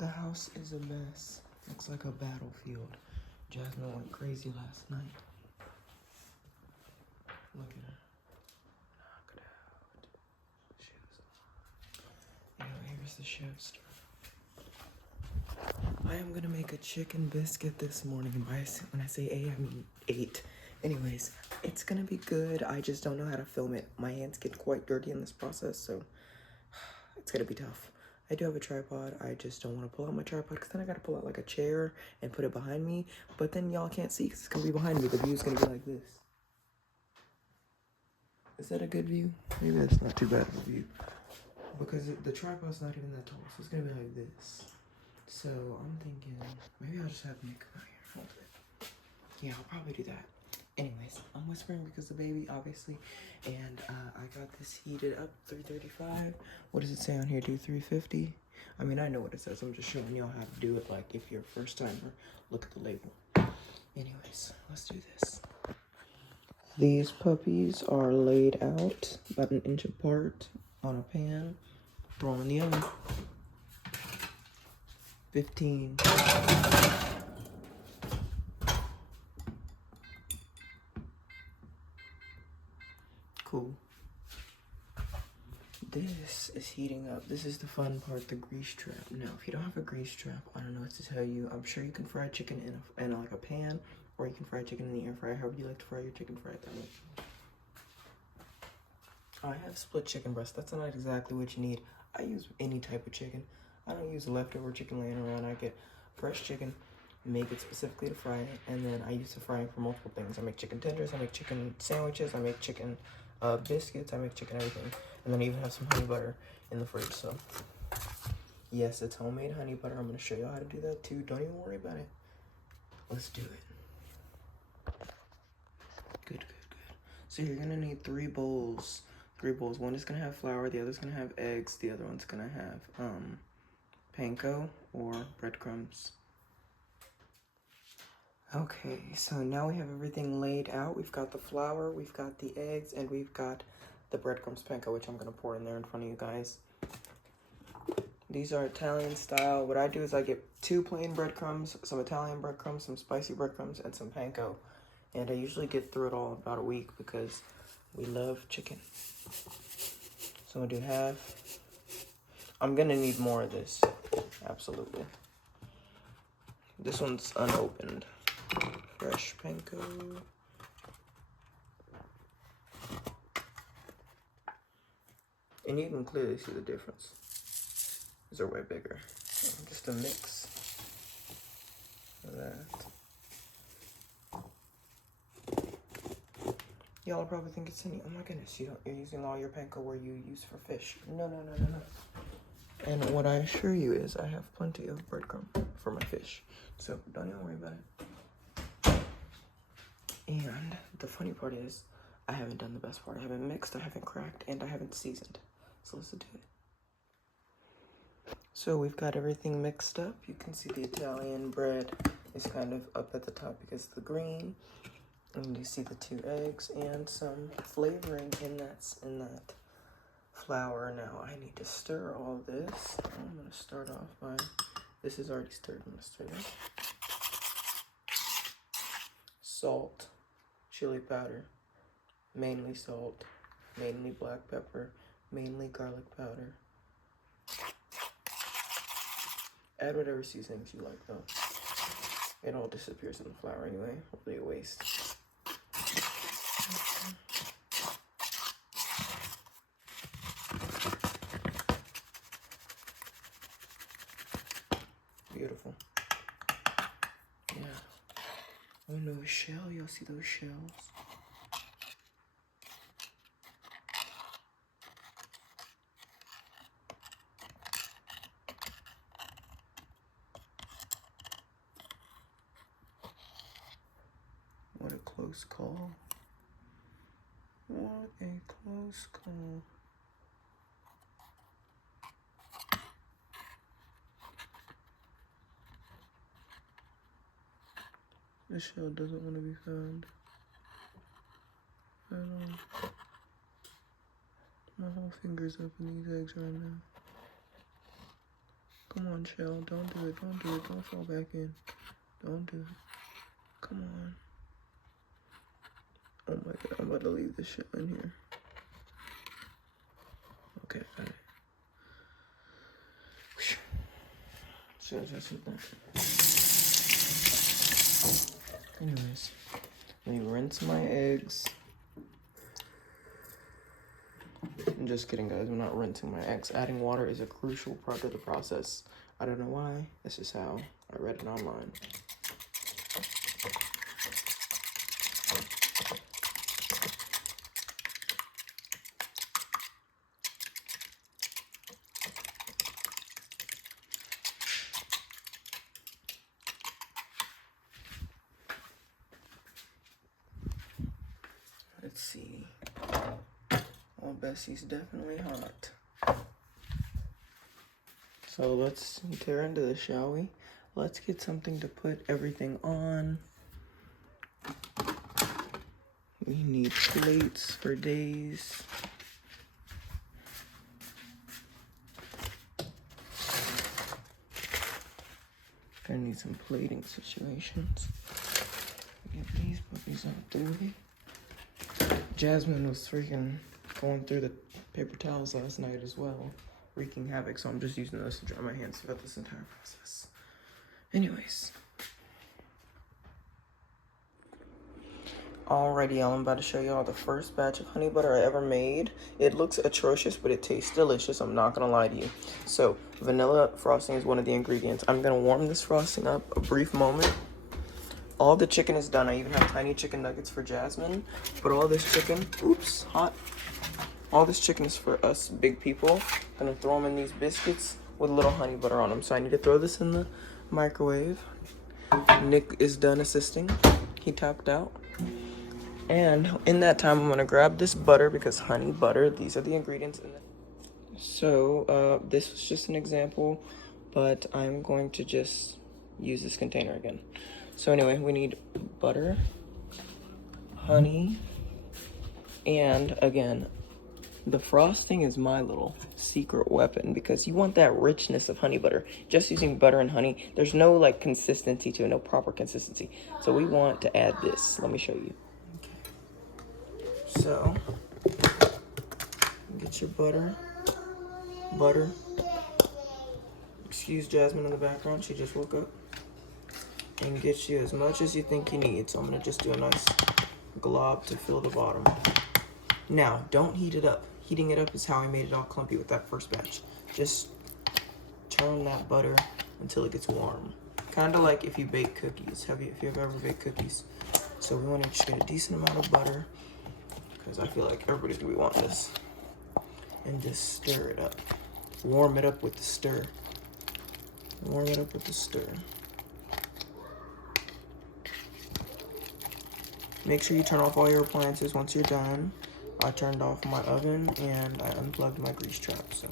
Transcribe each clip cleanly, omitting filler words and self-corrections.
The house is a mess. Looks like a battlefield. Jasmine went crazy last night. Look at her. Knock it out. Shoes on. Here's the chef's. I am gonna make a chicken biscuit this morning. When I say I mean 8. Anyways, it's gonna be good. I just don't know how to film it. My hands get quite dirty in this process, so it's gonna be tough. I do have a tripod. I just don't want to pull out my tripod because then I gotta pull out like a chair and put it behind me. But then y'all can't see because it's gonna be behind me. The view's gonna be like this. Is that a good view? Maybe that's not too bad of a view. Because the tripod's not even that tall, so it's gonna be like this. So I'm thinking maybe I'll just have Nick right here hold it. Yeah, I'll probably do that. Anyways, I'm whispering because the baby, obviously, and I got this heated up 335. What does it say on here? Do 350? I mean, I know what it says. I'm just showing y'all how to do it. Like if you're a first timer, look at the label. Anyways, let's do this. These puppies are laid out about an inch apart on a pan. Throw them in the oven. 15. Cool. This is heating up. This is the fun part, the grease trap. Now, if you don't have a grease trap, I don't know what to tell you. I'm sure you can fry chicken in like a pan, or you can fry chicken in the air fryer. However you like to fry your chicken, fry it that way. I have split chicken breast. That's not exactly what you need. I use any type of chicken. I don't use leftover chicken laying around. I get fresh chicken, make it specifically to fry it, and then I use the frying for multiple things. I make chicken tenders, I make chicken sandwiches, I make chicken biscuits, I make chicken everything. And then I even have some honey butter in the fridge, so. Yes, it's homemade honey butter. I'm gonna show you how to do that too. Don't even worry about it. Let's do it. Good, good, good. So you're gonna need 3 bowls. 3 bowls. One is gonna have flour, the other's gonna have eggs, the other one's gonna have panko or breadcrumbs. Okay, so now we have everything laid out. We've got the flour, we've got the eggs, and we've got the breadcrumbs panko, which I'm gonna pour in there in front of you guys. These are Italian style. What I do is I get 2 plain breadcrumbs, some Italian breadcrumbs, some spicy breadcrumbs, and some panko. And I usually get through it all in about a week because we love chicken. So I'm gonna do half. I'm gonna need more of this, absolutely. This one's unopened. Fresh panko. And you can clearly see the difference. These are way bigger. So just a mix of that. Y'all probably think it's any. Oh my goodness, you're using all your panko where you use for fish. No, no, no, no, no. And what I assure you is I have plenty of breadcrumb for my fish. So don't even worry about it. And the funny part is I haven't done the best part. I haven't mixed, I haven't cracked, and I haven't seasoned. So let's do it. So we've got everything mixed up. You can see the Italian bread is kind of up at the top because of the green. And you see the 2 eggs and some flavoring in that flour. Now I need to stir all this. I'm gonna start off by, this is already stirred. I'm gonna stir it. Salt, chili powder, mainly salt, mainly black pepper, mainly garlic powder. Add whatever seasonings you like though. It all disappears in the flour anyway, really a waste. Beautiful. Yeah. Oh no, a shell. Y'all see those shells? What a close call. What a close call. This shell doesn't want to be found at all. My whole finger's up in these eggs right now. Come on, Shell. Don't do it. Don't do it. Don't fall back in. Don't do it. Come on. Oh my god, I'm about to leave this shit in here. Okay, got it. So that's it there. Anyways, let me rinse my eggs. I'm just kidding, guys. I'm not rinsing my eggs. Adding water is a crucial part of the process. I don't know why. This is how I read it online. Let's see. Oh, Bessie's definitely hot. So let's tear into this, shall we? Let's get something to put everything on. We need plates for days. Gonna need some plating situations. Get these puppies out the way. Jasmine was freaking going through the paper towels last night as well, wreaking havoc, so I'm just using this to dry my hands throughout this entire process. Anyways. Alrighty, y'all, I'm about to show y'all the first batch of honey butter I ever made. It looks atrocious, but it tastes delicious, I'm not gonna lie to you. So, vanilla frosting is one of the ingredients. I'm gonna warm this frosting up a brief moment. All the chicken is done. I even have tiny chicken nuggets for Jasmine. But all this chicken, oops, hot. All this chicken is for us big people. Gonna throw them in these biscuits with a little honey butter on them. So I need to throw this in the microwave. Nick is done assisting. He tapped out. And in that time, I'm gonna grab this butter because honey butter, these are the ingredients in it. So this was just an example, but I'm going to just use this container again. So anyway, we need butter, honey, and again, the frosting is my little secret weapon because you want that richness of honey butter. Just using butter and honey, there's no like consistency to it, no proper consistency. So we want to add this. Let me show you. Okay. So, get your butter. Excuse Jasmine in the background, she just woke up. And get you as much as you think you need. So I'm gonna just do a nice glob to fill the bottom. Now, don't heat it up. Heating it up is how I made it all clumpy with that first batch. Just turn that butter until it gets warm. Kind of like if you bake cookies. If you've ever baked cookies. So we want to just get a decent amount of butter because I feel like everybody's gonna be wanting this. And just stir it up. Warm it up with the stir. Warm it up with the stir. Make sure you turn off all your appliances once you're done. I turned off my oven and I unplugged my grease trap. So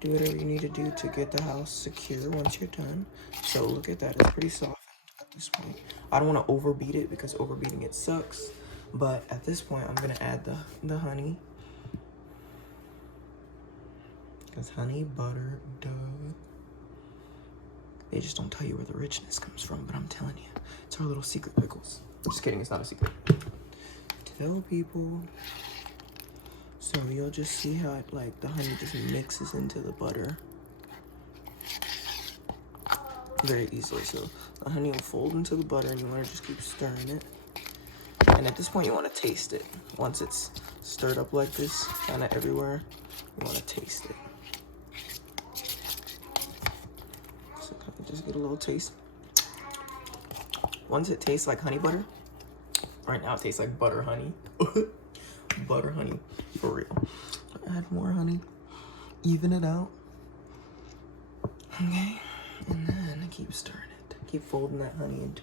do whatever you need to do to get the house secure once you're done. So look at that, it's pretty soft at this point. I don't want to overbeat it because overbeating it sucks. But at this point, I'm gonna add the honey. Because honey, butter, duh. They just don't tell you where the richness comes from, but I'm telling you, it's our little secret pickles. Just kidding, it's not a secret. Tell people. So you'll just see how it, like the honey just mixes into the butter very easily. So the honey will fold into the butter and you want to just keep stirring it. And at this point you want to taste it. Once it's stirred up like this, kind of everywhere, you want to taste it. So just get a little taste. Once it tastes like honey butter, right now it tastes like butter honey. Butter honey, for real. So add more honey, even it out. Okay, and then keep stirring it. Keep folding that honey into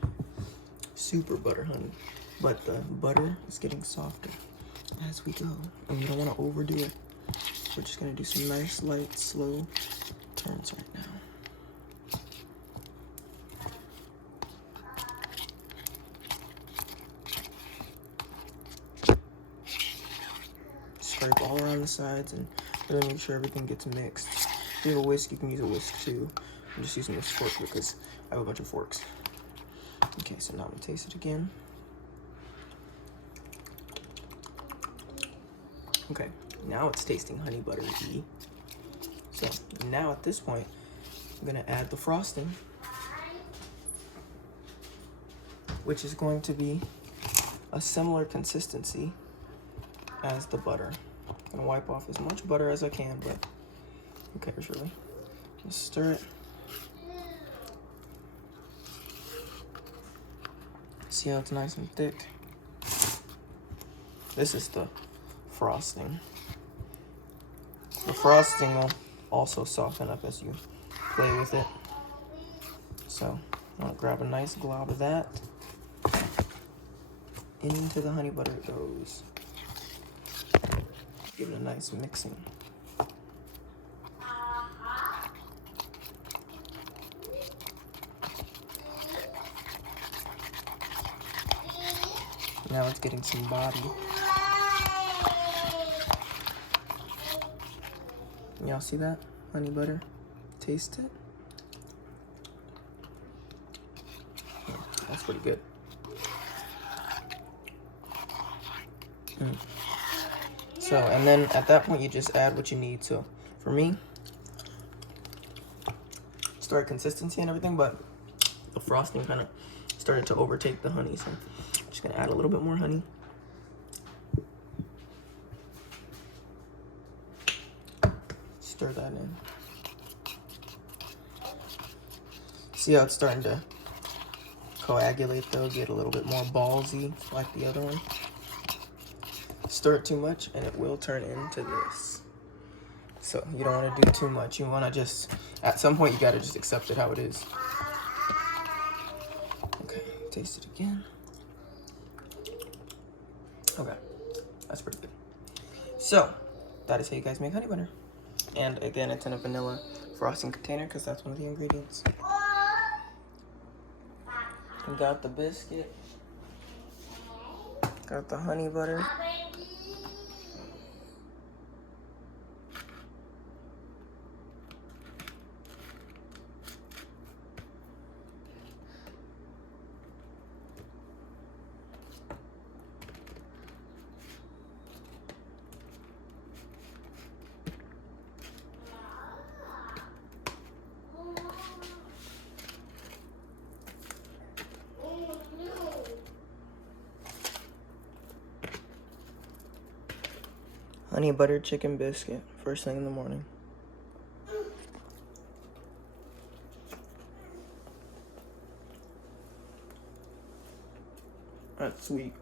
super butter honey. But the butter is getting softer as we go. And we don't want to overdo it. We're just gonna do some nice, light, slow turns right now. Scrape all around the sides and really make sure everything gets mixed. If you have a whisk, you can use a whisk too. I'm just using this fork because I have a bunch of forks. Okay, so now I'm gonna taste it again. Okay, now it's tasting honey butter-y. So now at this point, I'm gonna add the frosting, which is going to be a similar consistency as the butter. I'm gonna wipe off as much butter as I can, but who cares really? Just stir it. See how it's nice and thick? This is the frosting. The frosting will also soften up as you play with it. So I'm gonna grab a nice glob of that. Into the honey butter it goes. Give it a nice mixing. Now it's getting some body. Y'all see that? Honey butter. Taste it. That's pretty good. So, and then at that point, you just add what you need. So, for me, start consistency and everything, but the frosting kind of started to overtake the honey. So, I'm just gonna add a little bit more honey. Stir that in. See how it's starting to coagulate though, get a little bit more ballsy like the other one. Stir it too much and it will turn into this. So you don't want to do too much. You want to just, at some point you got to just accept it how it is. Okay, taste it again. Okay, that's pretty good. So that is how you guys make honey butter. And again, it's in a vanilla frosting container because that's one of the ingredients. We got the biscuit. Got the honey butter. Honey butter chicken biscuit, first thing in the morning. That's sweet.